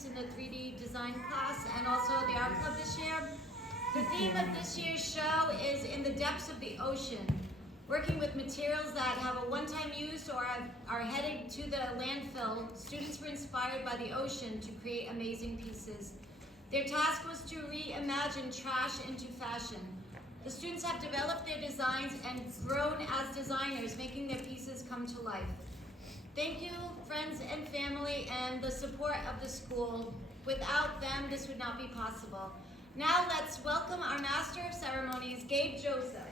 students in the 3D design class and also the art club this year. The theme of this year's show is In the Depths of the Ocean. Working with materials that have a one-time use or are headed to the landfill, students were inspired by the ocean to create amazing pieces. Their task was to reimagine trash into fashion. The students have developed their designs and grown as designers, making their pieces come to life. Thank you, friends and family, and the support of the school. Without them, this would not be possible. Now let's welcome our Master of Ceremonies, Gabe Joseph.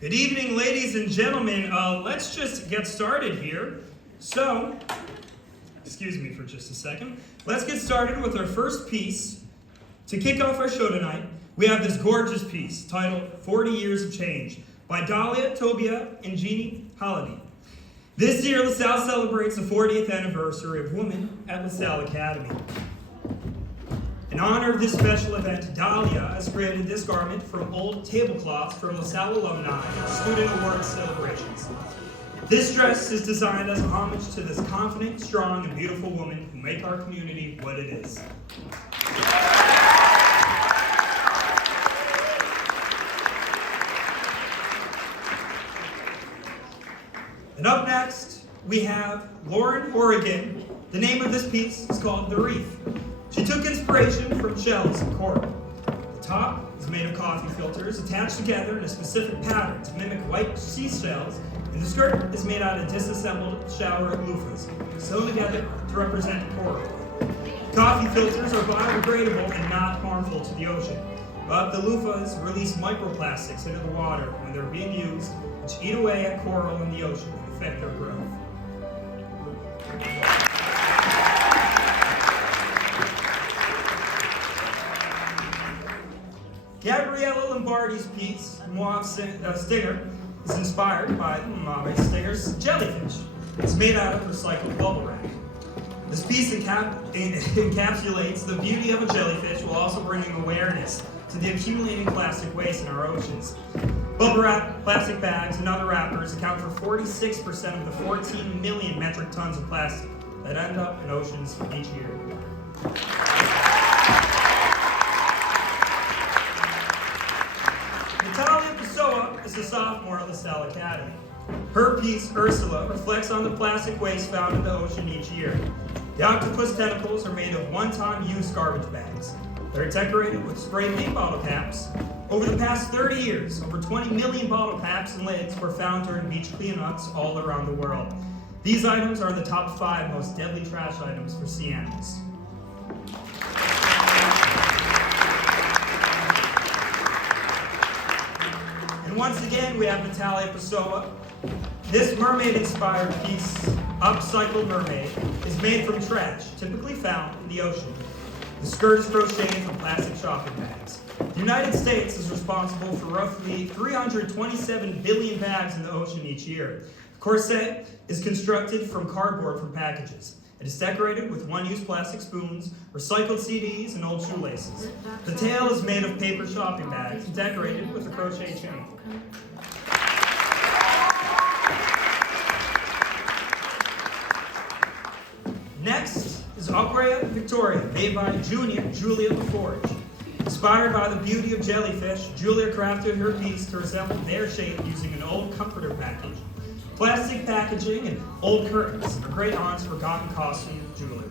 Good evening, ladies and gentlemen. Let's just get started here. So, excuse me for just a second. Let's get started with our first piece. To kick off our show tonight, we have this gorgeous piece titled 40 Years of Change by Dahlia, Tobia, and Jeannie Holiday. This year, LaSalle celebrates the 40th anniversary of Women at LaSalle Academy. In honor of this special event, Dahlia has created this garment from old tablecloths from LaSalle alumni student award celebrations. This dress is designed as a homage to this confident, strong, and beautiful woman who make our community what it is. And up next, we have Lauren Horrigan. The name of this piece is called The Reef. She took inspiration from shells and coral. The top is made of coffee filters attached together in a specific pattern to mimic white seashells, and the skirt is made out of disassembled shower loofahs, sewn together to represent coral. Coffee filters are biodegradable and not harmful to the ocean, but the loofahs release microplastics into the water when they're being used, which eat away at coral in the ocean and affect their growth. Gabriella Lombardi's piece, Mauve Stinger, is inspired by Mauve Stinger's jellyfish. It's made out of recycled bubble wrap. This piece encapsulates the beauty of a jellyfish while also bringing awareness to the accumulating plastic waste in our oceans. Bubble wrap, plastic bags, and other wrappers account for 46% of the 14 million metric tons of plastic that end up in oceans each year. Natalia Pessoa is a sophomore at LaSalle Academy. Her piece, Ursula, reflects on the plastic waste found in the ocean each year. The octopus tentacles are made of one-time use garbage bags. They're decorated with spray paint bottle caps. Over the past 30 years, over 20 million bottle caps and lids were found during beach cleanups all around the world. These items are the top 5 most deadly trash items for sea animals. And once again, we have Natalia Pessoa. This mermaid-inspired piece, Upcycled Mermaid, is made from trash, typically found in the ocean. The skirt is crocheted from plastic shopping bags. The United States is responsible for roughly 327 billion bags in the ocean each year. The corset is constructed from cardboard from packages. It is decorated with one-use plastic spoons, recycled CDs, and old shoelaces. The tail is made of paper shopping bags, decorated with a crochet chain. Next is Aquaria Victoria, made by Julia LaForge. Inspired by the beauty of jellyfish, Julia crafted her piece to resemble their shape using an old comforter package. Plastic packaging and old curtains are great haunts for cotton costume jewelry.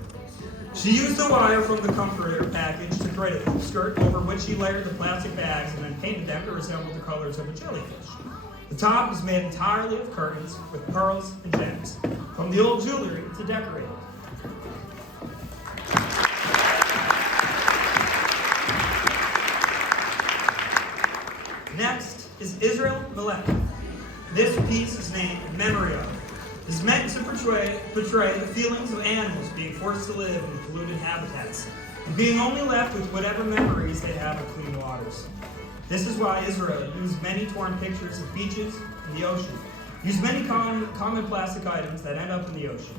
She used the wire from the comforter package to create a skirt over which she layered the plastic bags and then painted them to resemble the colors of a jellyfish. The top is made entirely of curtains with pearls and gems, from the old jewelry to decorate it. Next is Israel Millet. This piece is named Memory of. It is meant to portray the feelings of animals being forced to live in polluted habitats and being only left with whatever memories they have of clean waters. This is why Israel used many torn pictures of beaches and the ocean, used many common plastic items that end up in the ocean.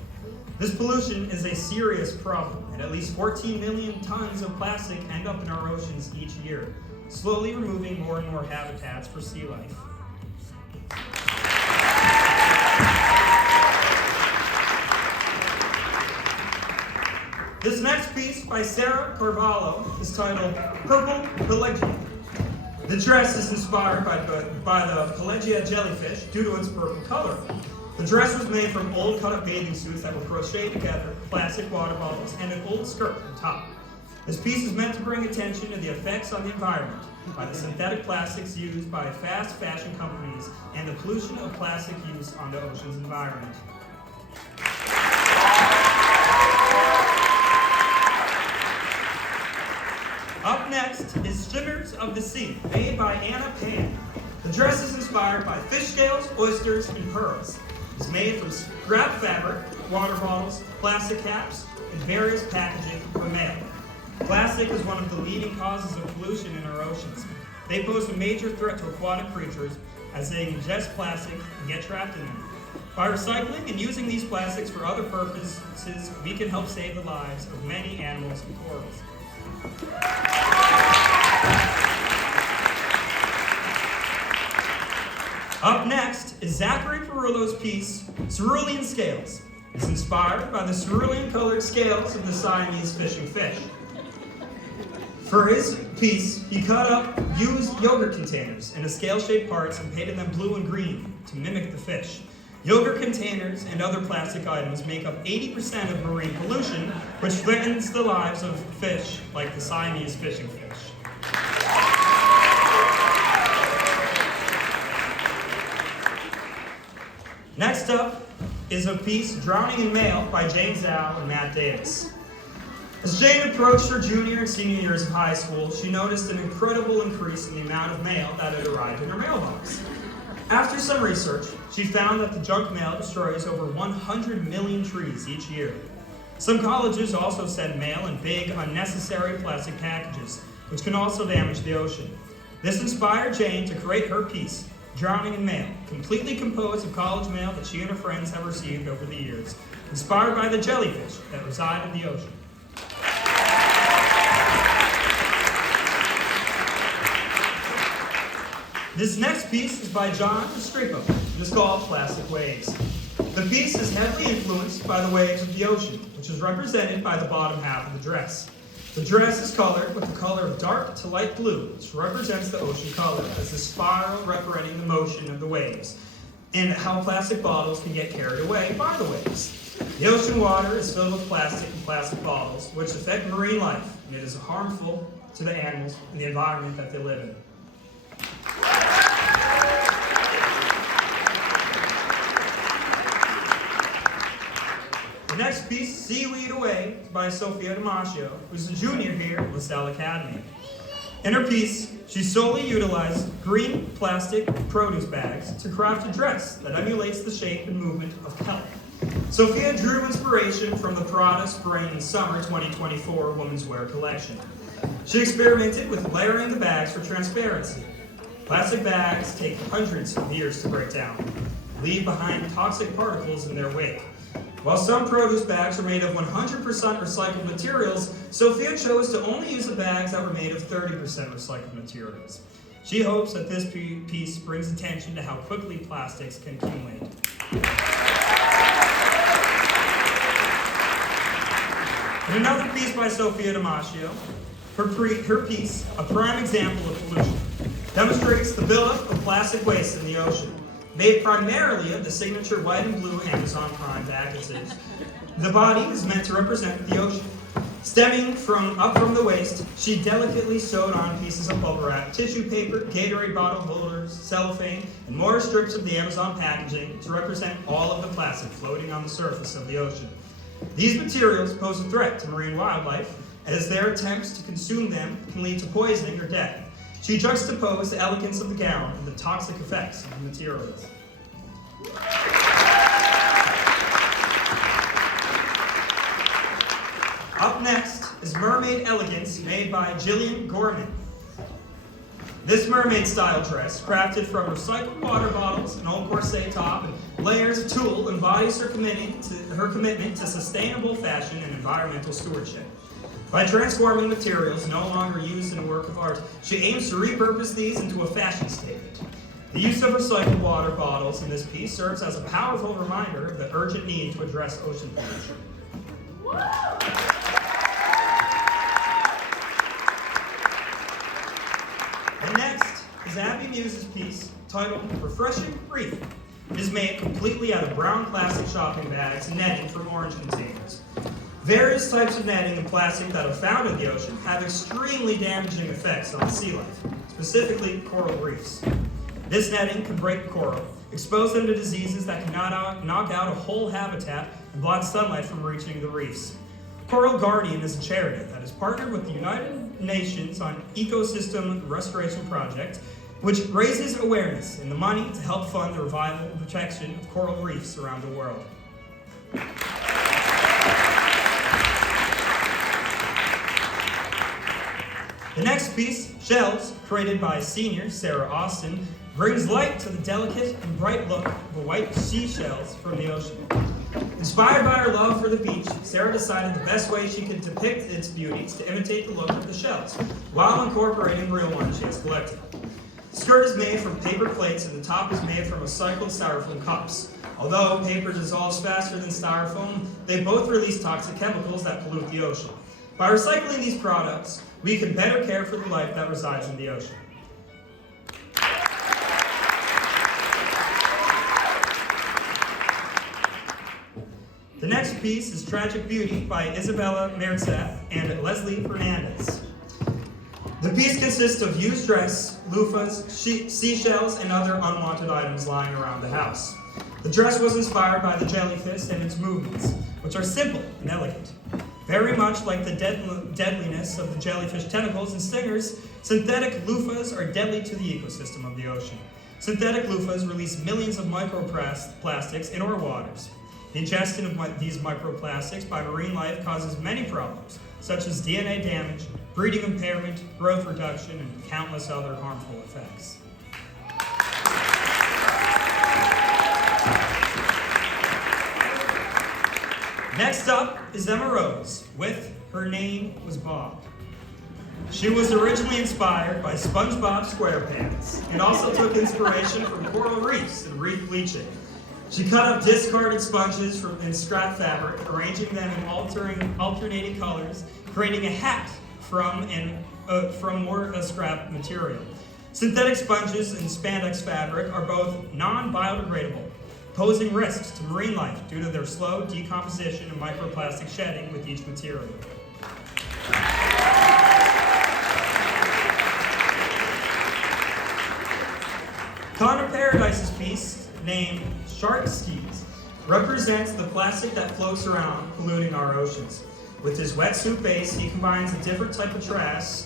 This pollution is a serious problem, and at least 14 million tons of plastic end up in our oceans each year, slowly removing more and more habitats for sea life. by Sarah Carvalho is titled Purple Pelagia. The dress is inspired by the Pelagia jellyfish due to its purple color. The dress was made from old cut-up bathing suits that were crocheted together, plastic water bottles, and an old skirt on top. This piece is meant to bring attention to the effects on the environment by the synthetic plastics used by fast fashion companies and the pollution of plastic use on the ocean's environment. Up next is Shimmers of the Sea, made by Anna Pan. The dress is inspired by fish scales, oysters, and pearls. It's made from scrap fabric, water bottles, plastic caps, and various packaging for mail. Plastic is one of the leading causes of pollution in our oceans. They pose a major threat to aquatic creatures as they ingest plastic and get trapped in them. By recycling and using these plastics for other purposes, we can help save the lives of many animals and corals. Up next is Zachary Perullo's piece, Cerulean Scales. It's inspired by the cerulean colored scales of the Siamese fishing fish. For his piece, he cut up used yogurt containers into scale-shaped parts and painted them blue and green to mimic the fish. Yogurt containers and other plastic items make up 80% of marine pollution, which threatens the lives of fish like the Siamese fishing fish. Next up is a piece, Drowning in Mail, by Jane Zhao and Matt Davis. As Jane approached her junior and senior years of high school, she noticed an incredible increase in the amount of mail that had arrived in her mailbox. After some research, she found that the junk mail destroys over 100 million trees each year. Some colleges also send mail in big, unnecessary plastic packages, which can also damage the ocean. This inspired Jane to create her piece, Drowning in Mail, completely composed of college mail that she and her friends have received over the years, inspired by the jellyfish that reside in the ocean. This next piece is by John Restrepo, and is called Plastic Waves. The piece is heavily influenced by the waves of the ocean, which is represented by the bottom half of the dress. The dress is colored with the color of dark to light blue, which represents the ocean color as the spiral representing the motion of the waves, and how plastic bottles can get carried away by the waves. The ocean water is filled with plastic and plastic bottles, which affect marine life, and it is harmful to the animals and the environment that they live in. The next piece, Seaweed Away, by Sophia Damasio, who's a junior here at Salle Academy. In her piece, she solely utilized green plastic produce bags to craft a dress that emulates the shape and movement of kelp. Sophia drew inspiration from the Prada Spring and Summer 2024 women's wear collection. She experimented with layering the bags for transparency. Plastic bags take hundreds of years to break down, leave behind toxic particles in their wake. While some produce bags are made of 100% recycled materials, Sophia chose to only use the bags that were made of 30% recycled materials. She hopes that this piece brings attention to how quickly plastics can accumulate. In another piece by Sophia Damasio, her piece, A Prime Example of Pollution, demonstrates the buildup of plastic waste in the ocean. Made primarily of the signature white and blue Amazon Prime packages, the body is meant to represent the ocean. Stemming up from the waist, she delicately sewed on pieces of bubble wrap, tissue paper, Gatorade bottle holders, cellophane, and more strips of the Amazon packaging to represent all of the plastic floating on the surface of the ocean. These materials pose a threat to marine wildlife, as their attempts to consume them can lead to poisoning or death. She juxtaposed the elegance of the gown and the toxic effects of the materials. Up next is Mermaid Elegance, made by Jillian Gorman. This mermaid-style dress, crafted from recycled water bottles, an old corset top, and layers of tulle, embodies her commitment to sustainable fashion and environmental stewardship. By transforming materials no longer used in a work of art, she aims to repurpose these into a fashion statement. The use of recycled water bottles in this piece serves as a powerful reminder of the urgent need to address ocean pollution. Abby Muse's piece, titled Refreshing Reef, is made completely out of brown plastic shopping bags and netting from orange containers. Various types of netting and plastic that are found in the ocean have extremely damaging effects on sea life, specifically coral reefs. This netting can break coral, expose them to diseases that can knock out a whole habitat and block sunlight from reaching the reefs. Coral Guardian is a charity that has partnered with the United Nations on Ecosystem Restoration Project, which raises awareness and the money to help fund the revival and protection of coral reefs around the world. The next piece, Shells, created by senior Sarah Austin, brings light to the delicate and bright look of the white seashells from the ocean. Inspired by her love for the beach, Sarah decided the best way she could depict its beauty is to imitate the look of the shells, while incorporating real ones she has collected. The skirt is made from paper plates and the top is made from recycled styrofoam cups. Although paper dissolves faster than styrofoam, they both release toxic chemicals that pollute the ocean. By recycling these products, we can better care for the life that resides in the ocean. The next piece is Tragic Beauty by Isabella Mertzeth and Leslie Fernandez. The piece consists of used dress, loofahs, seashells, and other unwanted items lying around the house. The dress was inspired by the jellyfish and its movements, which are simple and elegant. Very much like the deadliness of the jellyfish tentacles and stingers, synthetic loofahs are deadly to the ecosystem of the ocean. Synthetic loofahs release millions of microplastics in our waters. The ingestion of these microplastics by marine life causes many problems, such as DNA damage, breeding impairment, growth reduction, and countless other harmful effects. Next up is Emma Rose with Her Name Was Bob. She was originally inspired by SpongeBob SquarePants and also took inspiration from coral reefs and reef bleaching. She cut up discarded sponges in scrap fabric, arranging them in alternating colors, creating a hat from more scrap material. Synthetic sponges and spandex fabric are both non-biodegradable, posing risks to marine life due to their slow decomposition and microplastic shedding with each material. Connor Paradise's piece, named Shark Skis, represents the plastic that floats around polluting our oceans. With his wetsuit base, he combines a different type of trash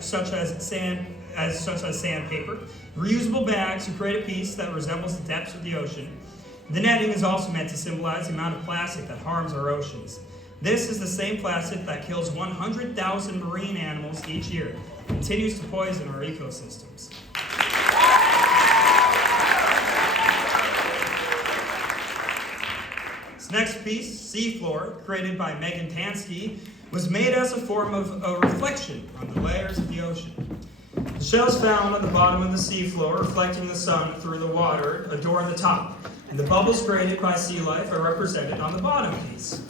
such as sandpaper, reusable bags to create a piece that resembles the depths of the ocean. The netting is also meant to symbolize the amount of plastic that harms our oceans. This is the same plastic that kills 100,000 marine animals each year and continues to poison our ecosystems. This next piece, Seafloor, created by Megan Tansky, was made as a form of a reflection on the layers of the ocean. The shells found on the bottom of the seafloor, reflecting the sun through the water, adorn the top, and the bubbles created by sea life are represented on the bottom piece.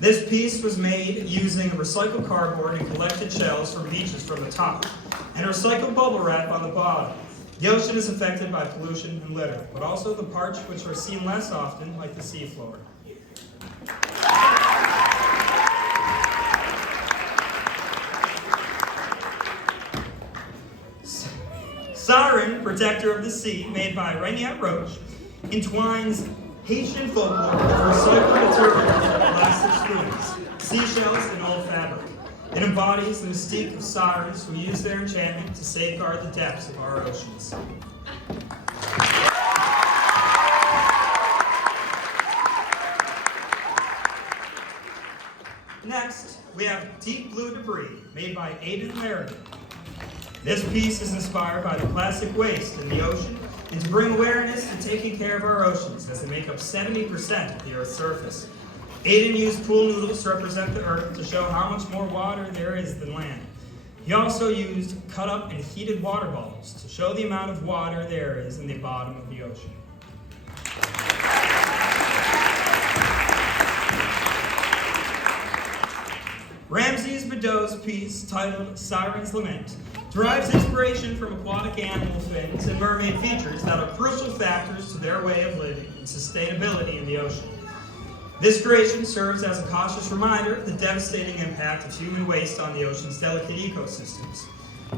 This piece was made using recycled cardboard and collected shells from beaches from the top, and recycled bubble wrap on the bottom. The ocean is affected by pollution and litter, but also the parts which are seen less often, like the seafloor. Siren, Protector of the Sea, made by Regnette Roche, entwines Haitian folklore with recycled materials like plastic spoons, seashells, and old fabric. It embodies the mystique of sirens who use their enchantment to safeguard the depths of our oceans. Next, we have Deep Blue Debris, made by Aidan Merrigan. This piece is inspired by the plastic waste in the ocean and to bring awareness to taking care of our oceans, as they make up 70% of the Earth's surface. Aidan used pool noodles to represent the Earth to show how much more water there is than land. He also used cut up and heated water bubbles to show the amount of water there is in the bottom of the ocean. Ramses Beddoes' piece, titled Siren's Lament, derives inspiration from aquatic animal fins and mermaid features that are crucial factors to their way of living and sustainability in the ocean. This creation serves as a cautious reminder of the devastating impact of human waste on the ocean's delicate ecosystems.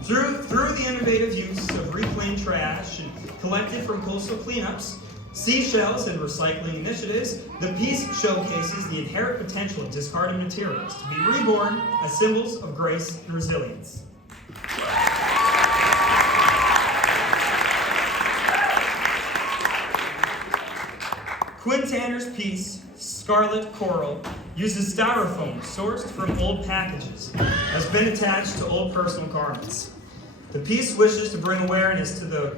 Through the innovative use of reclaimed trash and collected from coastal cleanups, seashells, and recycling initiatives, the piece showcases the inherent potential of discarded materials to be reborn as symbols of grace and resilience. Quinn Tanner's piece, Scarlet Coral, uses styrofoam sourced from old packages, has been attached to old personal garments. The piece wishes to bring awareness to the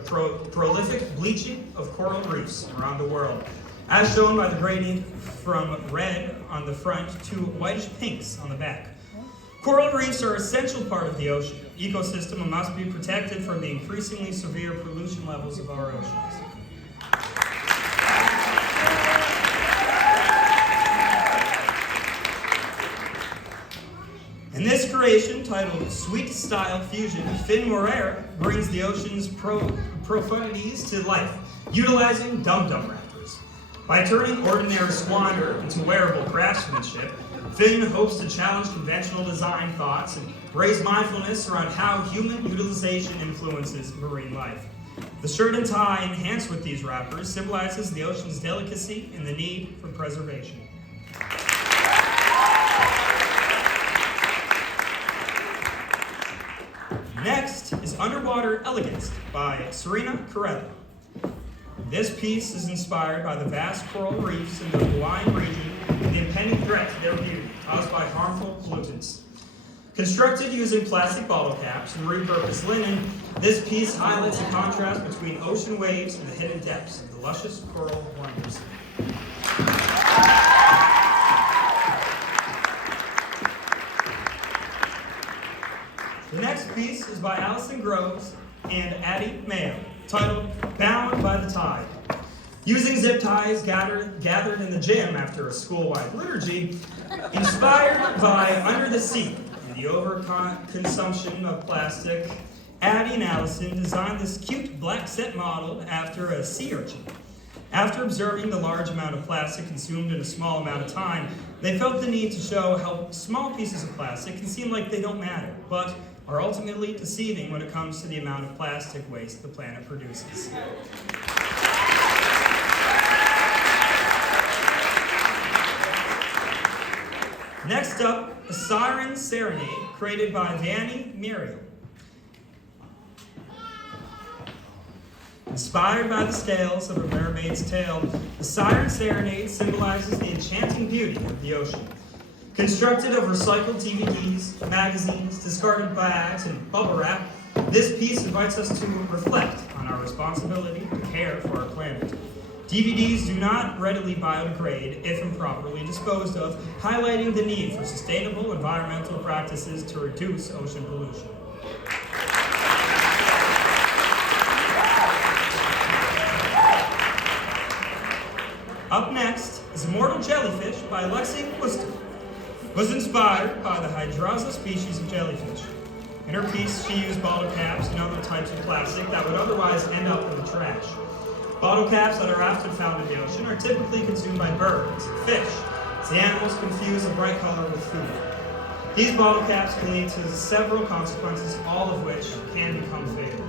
prolific bleaching of coral reefs around the world, as shown by the gradient from red on the front to whitish pinks on the back. Coral reefs are an essential part of the ocean ecosystem and must be protected from the increasingly severe pollution levels of our oceans. In this creation, titled Sweet Style Fusion, Finn Morer brings the ocean's profundities to life, utilizing dum-dum raptors. By turning ordinary squander into wearable craftsmanship, Finn hopes to challenge conventional design thoughts and raise mindfulness around how human utilization influences marine life. The shirt and tie, enhanced with these wrappers, symbolizes the ocean's delicacy and the need for preservation. Next is Underwater Elegance by Serena Corelli. This piece is inspired by the vast coral reefs in the Hawaiian region and the impending threat to their beauty caused by harmful pollutants. Constructed using plastic bottle caps and repurposed linen, this piece highlights the contrast between ocean waves and the hidden depths of the luscious coral wonders. The next piece is by Allison Groves and Addie Mayo, titled Bound by the Tide. Using zip ties gathered in the gym after a school-wide liturgy, inspired by Under the Sea and the overconsumption of plastic, Addie and Allison designed this cute black set model after a sea urchin. After observing the large amount of plastic consumed in a small amount of time, they felt the need to show how small pieces of plastic can seem like they don't matter, but are ultimately deceiving when it comes to the amount of plastic waste the planet produces. Next up, a Siren Serenade created by Vanny Muriel. Inspired by the scales of a mermaid's tail, the Siren Serenade symbolizes the enchanting beauty of the ocean. Constructed of recycled DVDs, magazines, discarded bags, and bubble wrap, this piece invites us to reflect on our responsibility to care for our planet. DVDs do not readily biodegrade if improperly disposed of, highlighting the need for sustainable environmental practices to reduce ocean pollution. Up next is Immortal Jellyfish by Lexi Worcester. Was inspired by the Hydraza species of jellyfish. In her piece, she used bottle caps and other types of plastic that would otherwise end up in the trash. Bottle caps that are often found in the ocean are typically consumed by birds and fish, as the animals confuse a bright color with food. These bottle caps can lead to several consequences, all of which can become fatal.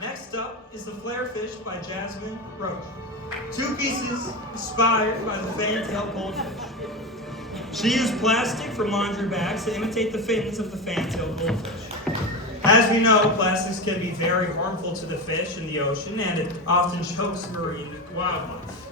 Next up is The Flarefish by Jasmine Roach. Two pieces inspired by the fantail goldfish. She used plastic from laundry bags to imitate the fins of the fantail goldfish. As we know, plastics can be very harmful to the fish in the ocean, and it often chokes marine wildlife.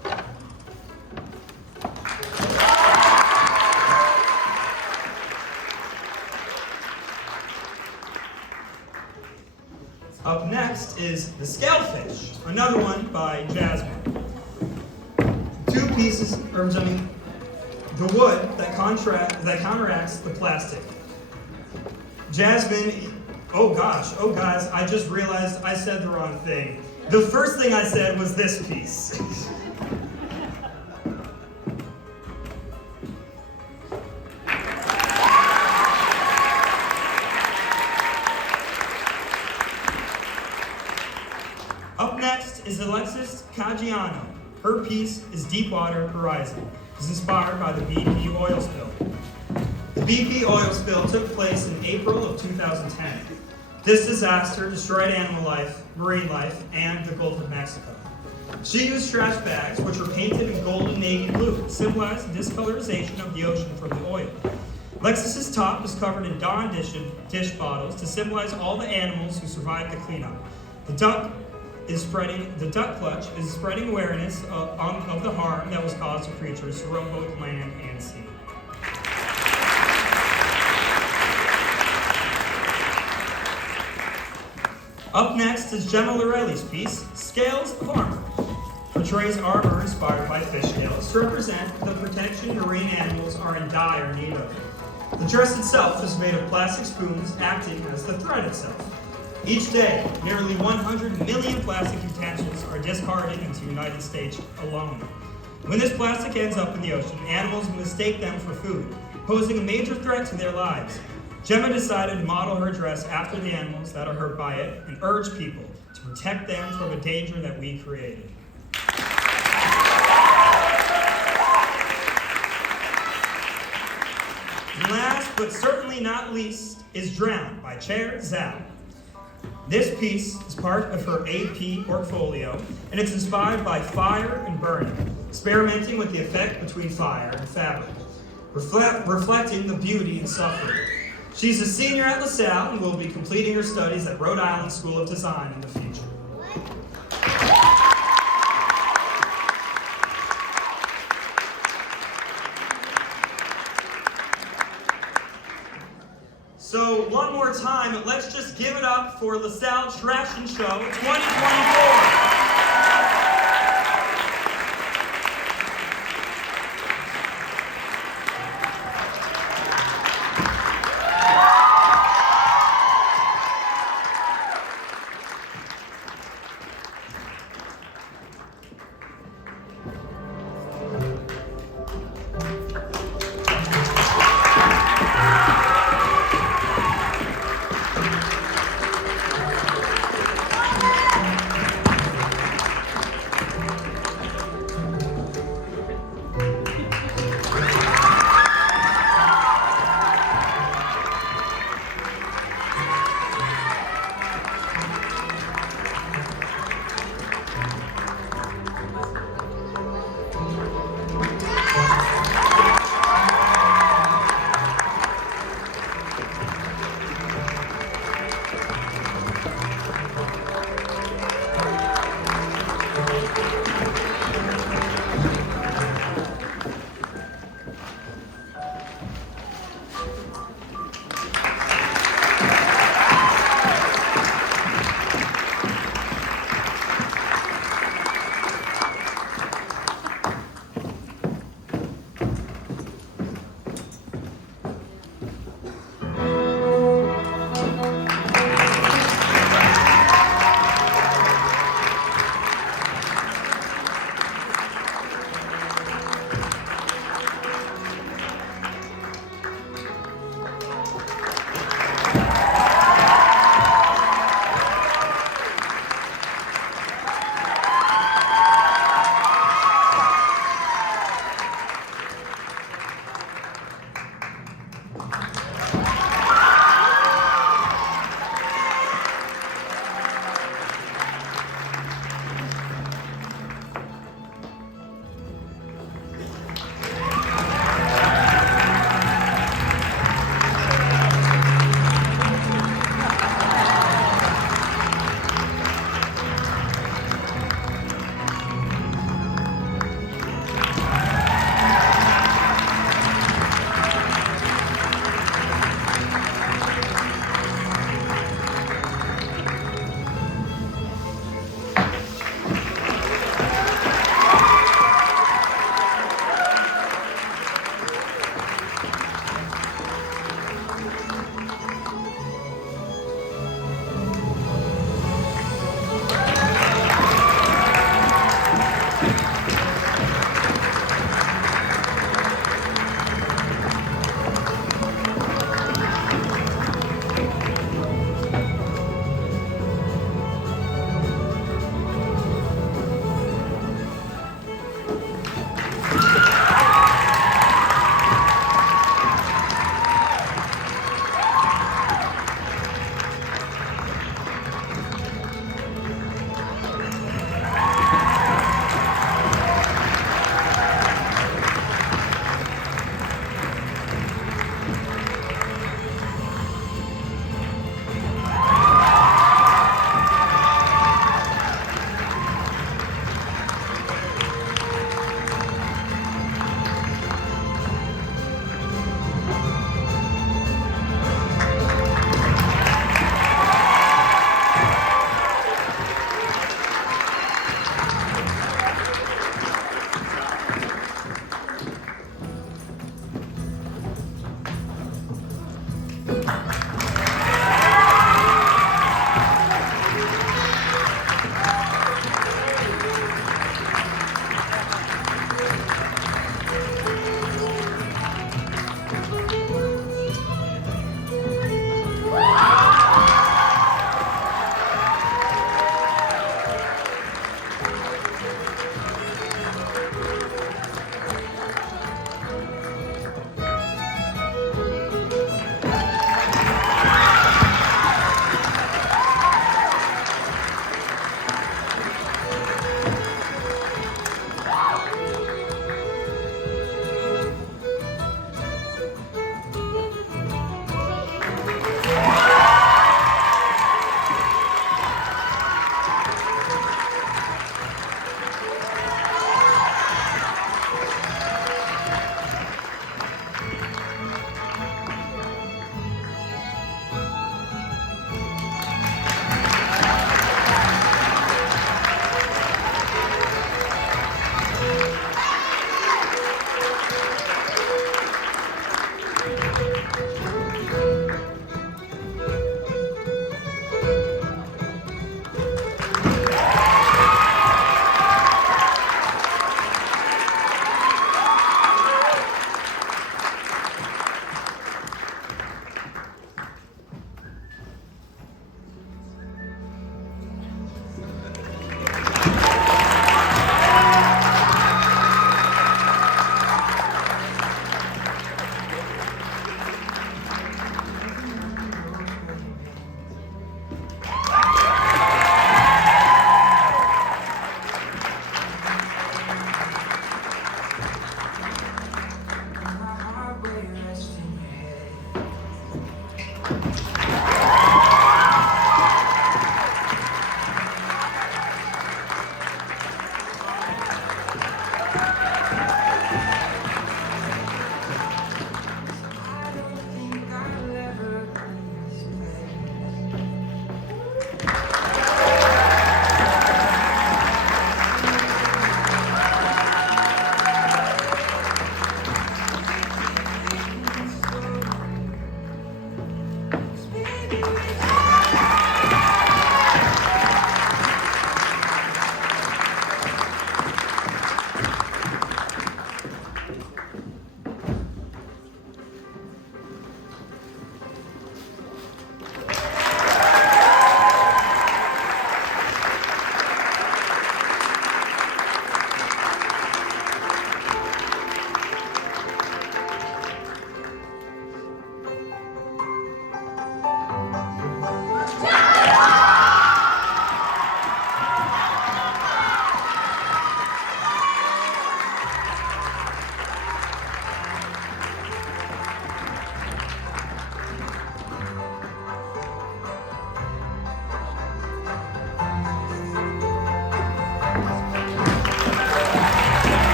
Up next is The Scalefish, another one by Jasmine. Two pieces, the wood that counteracts the plastic. Jasmine, oh guys, I just realized I said the wrong thing. The first thing I said was this piece. is Alexis Caggiano. Her piece is Deepwater Horizon. It's inspired by the BP oil spill. The BP oil spill took place in April of 2010. This disaster destroyed animal life, marine life, and the Gulf of Mexico. She used trash bags, which were painted in gold and navy blue, to symbolize the discolorization of the ocean from the oil. Lexus's top is covered in Dawn dish bottles to symbolize all the animals who survived the cleanup. The duck clutch is spreading awareness of the harm that was caused to creatures who roam both land and sea. Up next is Gemma Lorelli's piece, Scales of Armor. Portrays armor inspired by fish scales to represent the protection marine animals are in dire need of. The dress itself is made of plastic spoons acting as the thread itself. Each day, nearly 100 million plastic utensils are discarded into the United States alone. When this plastic ends up in the ocean, animals mistake them for food, posing a major threat to their lives. Gemma decided to model her dress after the animals that are hurt by it and urge people to protect them from a danger that we created. And last, but certainly not least, is Drowned by Chair Salle. This piece is part of her AP portfolio, and it's inspired by fire and burning, experimenting with the effect between fire and fabric, reflecting the beauty and suffering. She's a senior at Salle and will be completing her studies at Rhode Island School of Design in the future. So one more time, let's just give it up for Salle Trashion Show 2024.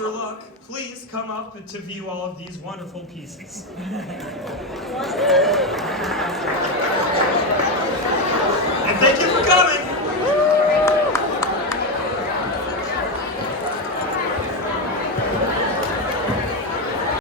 Mr. Luck, please come up to view all of these wonderful pieces. And thank you for coming.